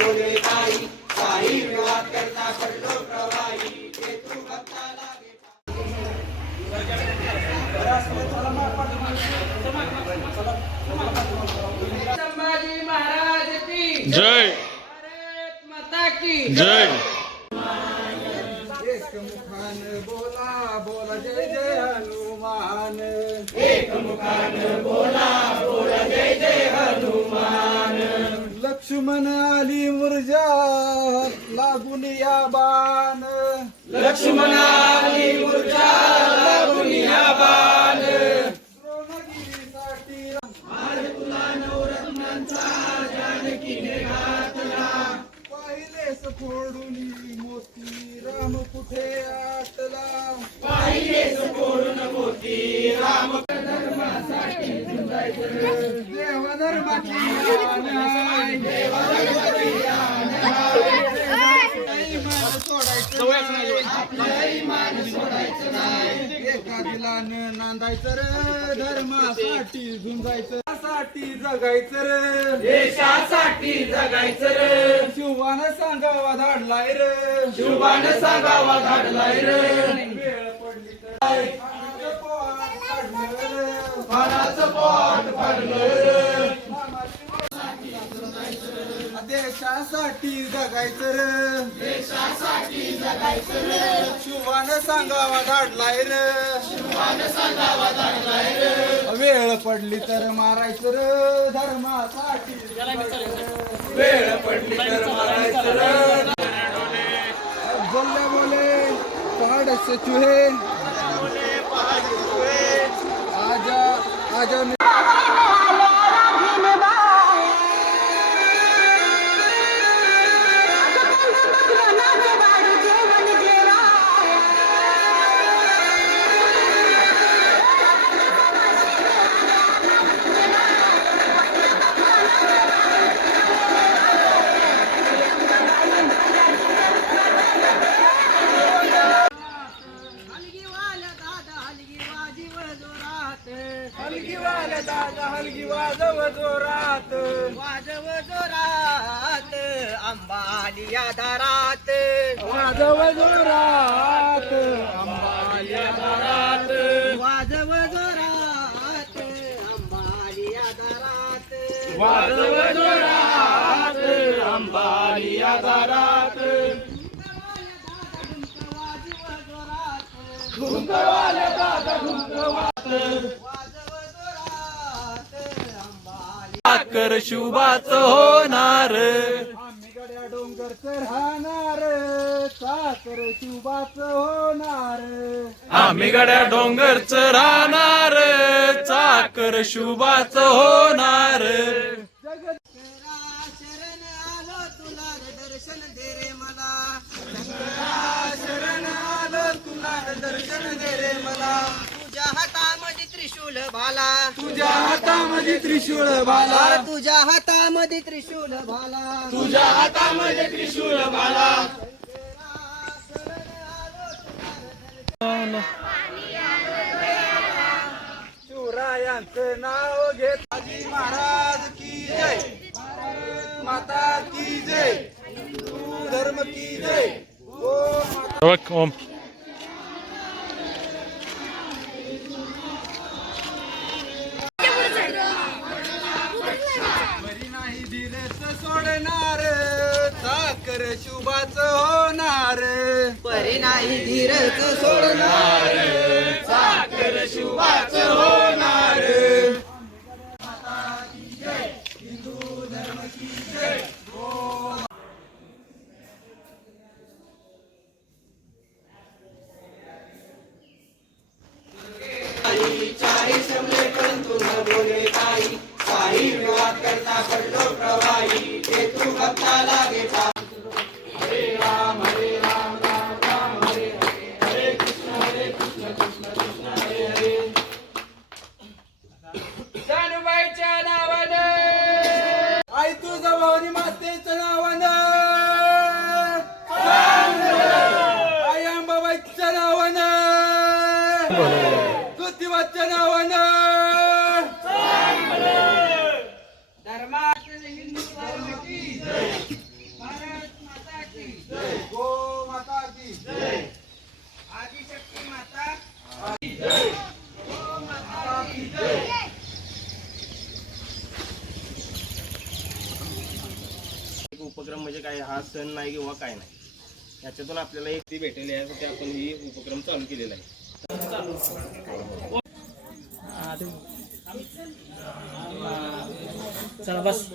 बोले काही काही विवाद करता पडलो प्रवाही हेतू भक्ताला संभाजी महाराज की जय। भारत माता की जय। एक मुखान बोला बोला जय जय हनुमान। लक्ष्मण आली मुरजा लागून या बाण. लक्ष्मणाली ऊर्जा लागून या बाण. द्रोणगिरीसाठी पाहिलेस फोडून मोती राम कुठे आटला. एका दिलानं नांदायचं रे धर्मासाठी झुंजायचं साठी जगायचं रे देशासाठी जगायचं रे. शिवानं सांगावा धाडलाय रे. शिवबान सांगावा धाडलाय रे. वेळ पडली तर. मनाचं पोट भरलं रे. देशासाठी जगायचं रे. देशासाठी जगायचं रे. शिवानं सांगावा धाडलाय रे. शिवानं सांगावा धाडलाय रे. वेळ पडली तर मारायचं रे. धर्मासाठी वेळ पडली तर मारायचं रे. बोलले बोले पहाड़ से चूहे आजा आजा मे- जोरात वाजव जोरात अंबालिया दारात. वाजव जोरात अंबालिया दारात. वाजव जोरात अंबालिया दारात. वाजव जोरात अंबालिया दारात. घुमकवाल दादा घुमकवाल कर शुभाच होणार. आम्ही गड्या डोंगर राहणार साखर शिवबाच होणार. आम्ही गड्या डोंगरच राहणार चाकर शुभाच होणार. जगत शरण आलो तुला रे दर्शन दे रे मला. शरण आलं तुला दर्शन दे रे मला. तुझ्या हातामध्ये त्रिशूल भाला तुझ्या हातामध्ये त्रिशूळ भाला तुझ्या हातामध्ये त्रिशूल भाला तुझ्या हातामध्ये त्रिशूळ भाला शिवरायांचं नाव घेत आजी महाराज की जय. माता की जय. हिंदू धर्म की जय. ओ माता बघ ओम. साखर शुभाच होणार. परी नाही धीरच सोडणार. साखर शुभाच होणार much, as much. हा सण नाही किंवा काय नाही. याच्यातून आपल्याला एक ती भेटेल यासाठी आपण ही उपक्रम चालू केलेला आहे. चला बस.